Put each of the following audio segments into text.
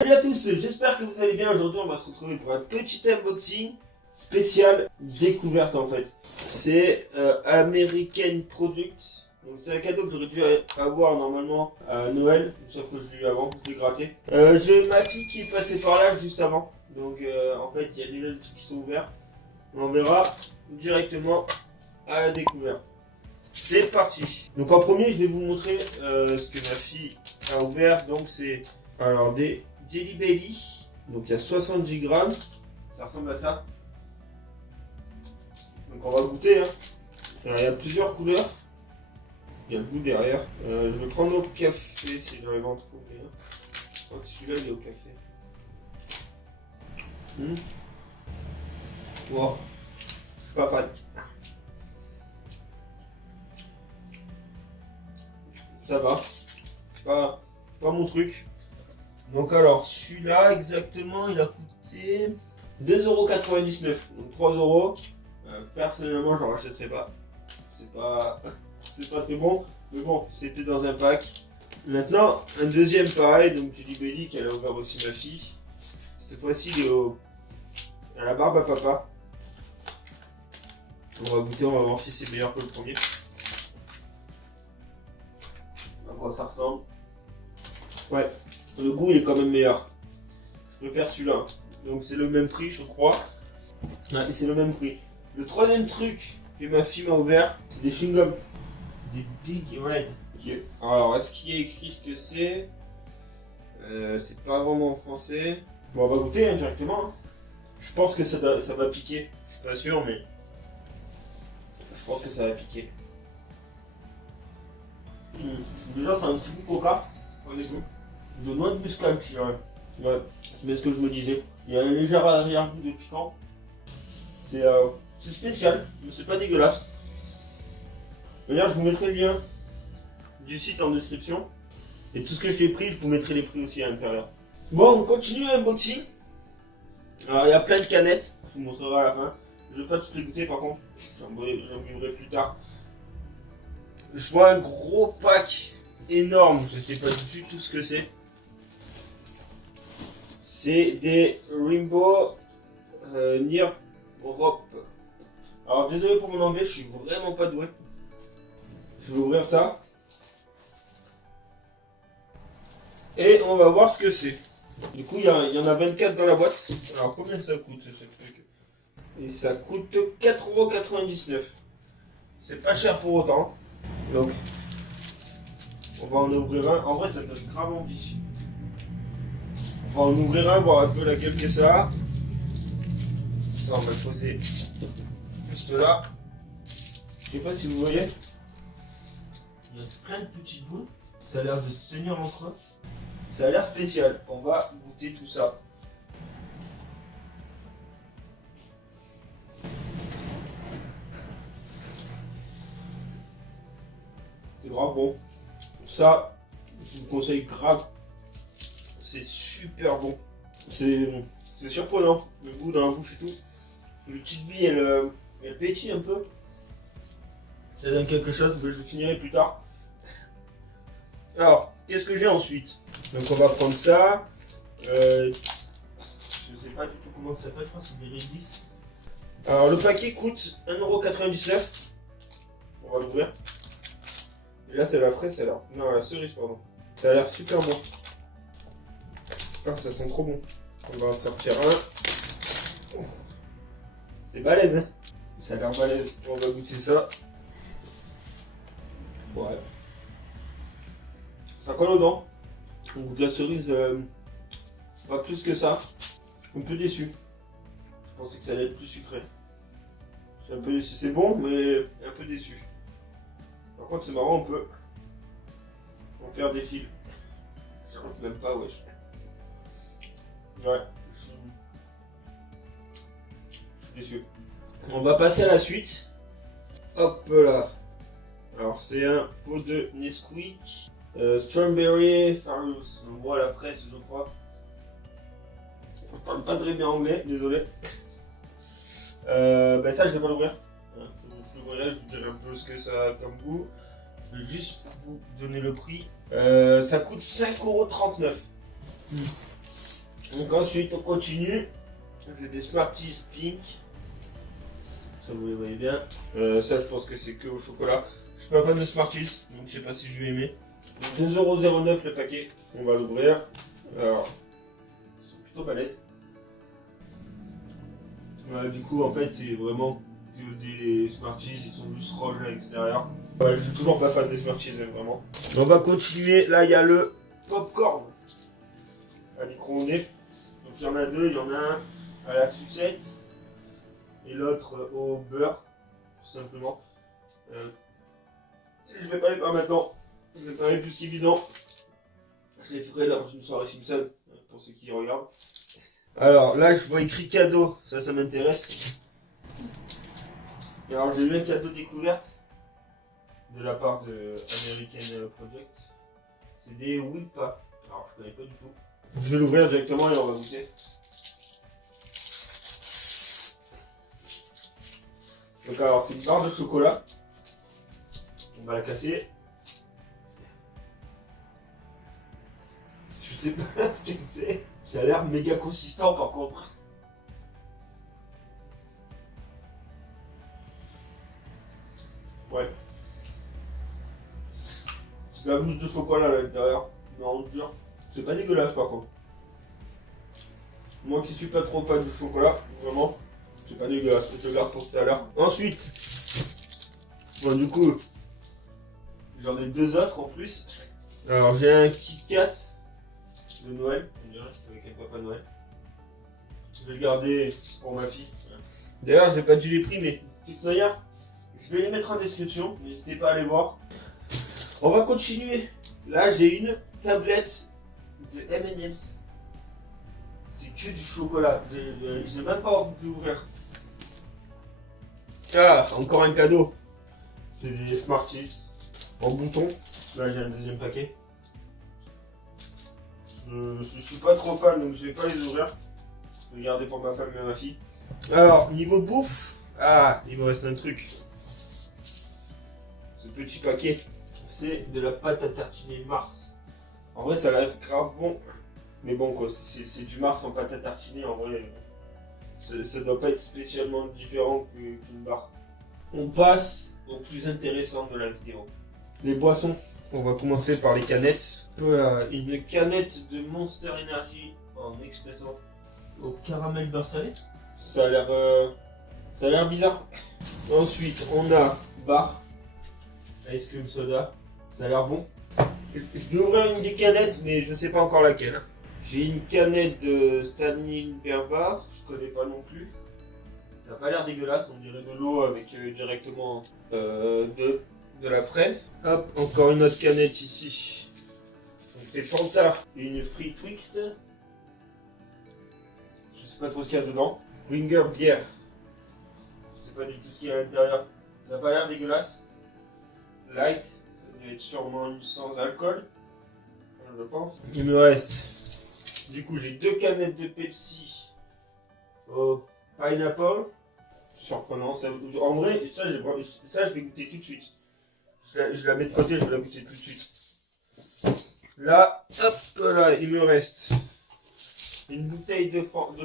Salut à tous, j'espère que vous allez bien. Aujourd'hui, on va se retrouver pour un petit unboxing spécial découverte en fait. C'est American Product. Donc c'est un cadeau que j'aurais dû avoir normalement à Noël, sauf que je l'ai eu avant, je l'ai gratté. J'ai ma fille qui est passée par là juste avant. Donc en fait, il y a déjà des trucs qui sont ouverts. On verra directement à la découverte. C'est parti. Donc en premier, je vais vous montrer ce que ma fille a ouvert. Donc c'est alors des Jelly Belly. Donc il y a 70 grammes. Ça ressemble à ça. Donc on va goûter. Hein. Alors, il y a plusieurs couleurs. Il y a le goût derrière. Je vais prendre au café si j'arrive à en trouver. Je crois que celui-là il est au café. Wow. Je suis pas fan. Ça va. C'est pas mon truc. Donc alors, celui-là exactement, il a coûté 2,99 €. Donc 3 €. Personnellement, j'en rachèterai pas. C'est pas très bon. Mais bon, c'était dans un pack. Maintenant, un deuxième pareil, donc Jelly Belly qu'elle a ouvert aussi ma fille. Cette fois-ci, il est à la barbe à papa. On va goûter, on va voir si c'est meilleur que le premier. À quoi ça ressemble. Ouais, le goût il est quand même meilleur. Je préfère celui-là. Donc c'est le même prix, je crois. Ouais, c'est le même prix. Le troisième truc que ma fille m'a ouvert, c'est des chewing-gums. Des Big Red. Okay. Alors, est-ce qu'il y a écrit ce que c'est? C'est pas vraiment en français. Bon, on va goûter hein, directement. Je pense que ça va piquer. Je suis pas sûr, mais je pense que ça va piquer. Déjà, c'est un petit goût coca. De noix de muscade, je dirais. Ouais, c'est bien ce que je me disais. Il y a un léger arrière-goût de piquant. C'est spécial, mais c'est pas dégueulasse. D'ailleurs, je vous mettrai le lien du site en description. Et tout ce que j'ai pris, je vous mettrai les prix aussi à l'intérieur. Bon, on continue l'unboxing. Alors, il y a plein de canettes. Je vous montrerai à la fin. Je vais pas tous les goûter par contre. J'en buvrai plus tard. Je vois un gros pack énorme. Je sais pas du tout ce que c'est. C'est des Rainbow Near Europe. Alors désolé pour mon anglais, je suis vraiment pas doué. Je vais ouvrir ça. Et on va voir ce que c'est. Du coup, il y en a 24 dans la boîte. Alors combien ça coûte ce truc? Et ça coûte 4,99 €. C'est pas cher pour autant. Donc, on va en ouvrir un. En vrai, ça donne grave envie. On va en ouvrir un, voir un peu la gueule que ça a. Ça, on va le poser juste là. Je sais pas si vous voyez. Il y a plein de petits bouts. Ça a l'air de se tenir entre eux. Ça a l'air spécial. On va goûter tout ça. C'est grave bon. Ça, je vous conseille grave. C'est super bon. C'est surprenant. Le goût dans la bouche et tout. Le petite bille, elle pétille un peu. Ça donne quelque chose que je finirai plus tard. Alors, qu'est-ce que j'ai ensuite? Donc on va prendre ça. Je sais pas du tout comment ça s'appelle, je crois que c'est des Redis. Alors le paquet coûte 1,99 €. On va l'ouvrir. Et là c'est la fraise, celle-là. Non, la cerise, pardon. Ça a l'air super bon. Ah, ça sent trop bon. On va en sortir un. C'est balèze, hein. Ça a l'air balèze. On va goûter ça. Ouais. Ça colle aux dents. On goûte la cerise, pas plus que ça. Un peu déçu. Je pensais que ça allait être plus sucré. Je suis un peu déçu. C'est bon, mais un peu déçu. Par contre, c'est marrant, on peut en faire des fils. Je rentre même pas, wesh. Ouais. Je suis déçu. On va passer à la suite. Hop là. Alors, c'est un pot de Nesquik. Strawberry Farus. On voit la fraise, je crois. Je parle pas très bien anglais, désolé. Ben ça, je vais pas l'ouvrir. Je l'ouvrirai, je vous dirai un peu ce que ça a comme goût. Je vais juste vous donner le prix. Ça coûte 5,39 €. Donc ensuite on continue. J'ai des Smarties Pink. Ça vous les voyez bien. Ça je pense que c'est que au chocolat. Je suis pas fan de Smarties, donc je sais pas si je vais aimer. 2,09€ le paquet. On va l'ouvrir. Alors, ils sont plutôt balèzes. Du coup en fait c'est vraiment que des Smarties, ils sont juste rouges à l'extérieur. Ouais, je suis toujours pas fan des Smarties, vraiment. On va continuer. Là il y a le popcorn à micro-ondes. Donc il y en a deux, il y en a un à la sucette et l'autre au beurre, tout simplement. Je vais pas les faire maintenant, ça paraît plus qu'évident. Je les ferai lors d'une soirée Simpson, pour ceux qui regardent. Alors là je vois écrit cadeau, ça m'intéresse. Et alors j'ai eu un cadeau découverte de la part de American Project. C'est des Wilpa. Alors je connais pas du tout. Je vais l'ouvrir directement et on va goûter. Donc alors c'est une barre de chocolat. On va la casser. Je sais pas ce que c'est. Ça a l'air méga consistant par contre. Ouais. C'est de la mousse de chocolat à l'intérieur. Non, dur. C'est pas dégueulasse par contre. Moi qui suis pas trop fan du chocolat, vraiment, c'est pas dégueulasse. Je te garde pour tout à l'heure. Ensuite, bon du coup, j'en ai deux autres en plus. Alors j'ai un Kit Kat de Noël, on dirait, c'est avec un Papa Noël. Je vais le garder pour ma fille. D'ailleurs, j'ai pas dû les prix, mais de toute manière, je vais les mettre en description. N'hésitez pas à aller voir. On va continuer. Là, j'ai une tablette de M&M's. C'est que du chocolat. J'ai même pas envie de l'ouvrir. Ah, encore un cadeau. C'est des Smarties en bouton. Là, j'ai un deuxième paquet. Je suis pas trop fan, donc je vais pas les ouvrir. Je vais les garder pour ma femme et ma fille. Alors, niveau bouffe, ah, il me reste un truc. Ce petit paquet, c'est de la pâte à tartiner Mars. En vrai, ça a l'air grave bon. Mais bon, quoi, c'est du Mars en pâte à tartiner. En vrai, ça doit pas être spécialement différent qu'une barre. On passe au plus intéressant de la vidéo. Les boissons. On va commencer par les canettes. Voilà, une canette de Monster Energy en expresso au caramel beurre salé. Ça a l'air bizarre. Ensuite, on a bar, ice cream soda. Ça a l'air bon. Je vais ouvrir une des canettes, mais je sais pas encore laquelle. J'ai une canette de Stanley Bervar, je connais pas non plus. Ça a pas l'air dégueulasse, on dirait de l'eau avec directement de la fraise. Hop, encore une autre canette ici. Donc c'est Fanta, une Free Twixt. Je sais pas trop ce qu'il y a dedans. Winger Beer. Je sais pas du tout ce qu'il y a à l'intérieur. Ça a pas l'air dégueulasse. Light, ça doit être sûrement une sans alcool. Je pense. Il me reste. Du coup, j'ai deux canettes de Pepsi au pineapple. Surprenant. Ça, en vrai, ça, je vais goûter tout de suite. Je la mets de côté, je vais la goûter tout de suite. Là, hop là, il me reste une bouteille de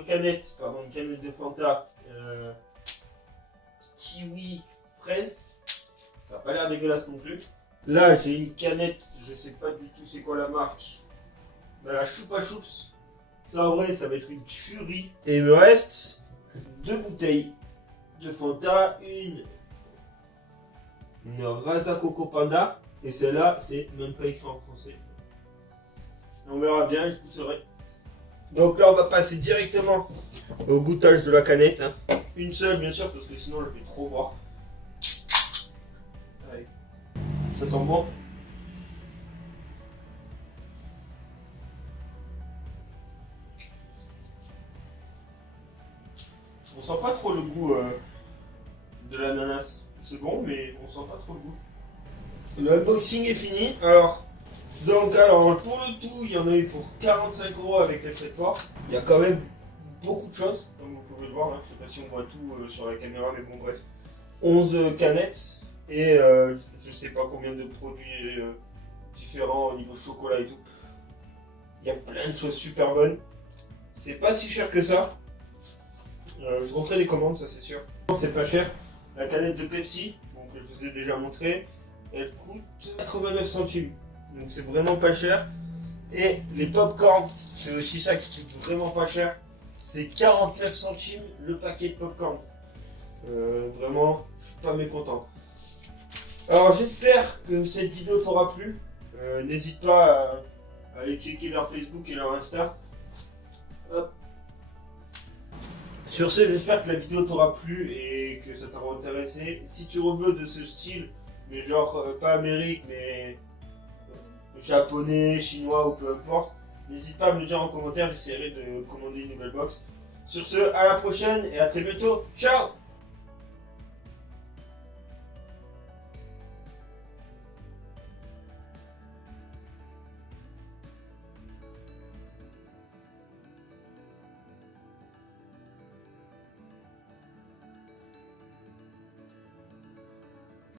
canette, pardon, une canette de Fanta kiwi fraise. Ça n'a pas l'air dégueulasse non plus. Là, j'ai une canette, je sais pas du tout c'est quoi la marque. De la Chupa Chups. Ça en vrai, ça va être une tuerie. Et il me reste deux bouteilles de Fanta, une Rasa Coco Panda, et celle-là, c'est même pas écrit en français. On verra bien, je goûterai. Donc là, on va passer directement au goûtage de la canette. Hein. Une seule, bien sûr, parce que sinon, je vais trop boire. Allez. Ça sent bon. On sent pas trop le goût de l'ananas. C'est bon, mais on sent pas trop le goût. Le unboxing est fini. Alors pour le tout, il y en a eu pour 45 € avec les frais de port. Il y a quand même beaucoup de choses, comme vous pouvez le voir. Hein. Je sais pas si on voit tout sur la caméra, mais bon, bref. 11 canettes et je sais pas combien de produits différents au niveau chocolat et tout. Il y a plein de choses super bonnes. c'est pas si cher que ça. Je referai des commandes, ça c'est sûr. C'est pas cher. La canette de Pepsi, donc je vous ai déjà montré, elle coûte 89 centimes. Donc c'est vraiment pas cher. Et les popcorn, c'est aussi ça qui coûte vraiment pas cher. C'est 49 centimes le paquet de popcorn. Vraiment, je suis pas mécontent. Alors j'espère que cette vidéo t'aura plu. N'hésite pas à aller checker leur Facebook et leur Insta. Hop. Sur ce, j'espère que la vidéo t'aura plu et que ça t'aura intéressé. Si tu veux de ce style, mais genre pas Amérique, mais japonais, chinois ou peu importe, n'hésite pas à me le dire en commentaire, j'essaierai de commander une nouvelle box. Sur ce, à la prochaine et à très bientôt. Ciao!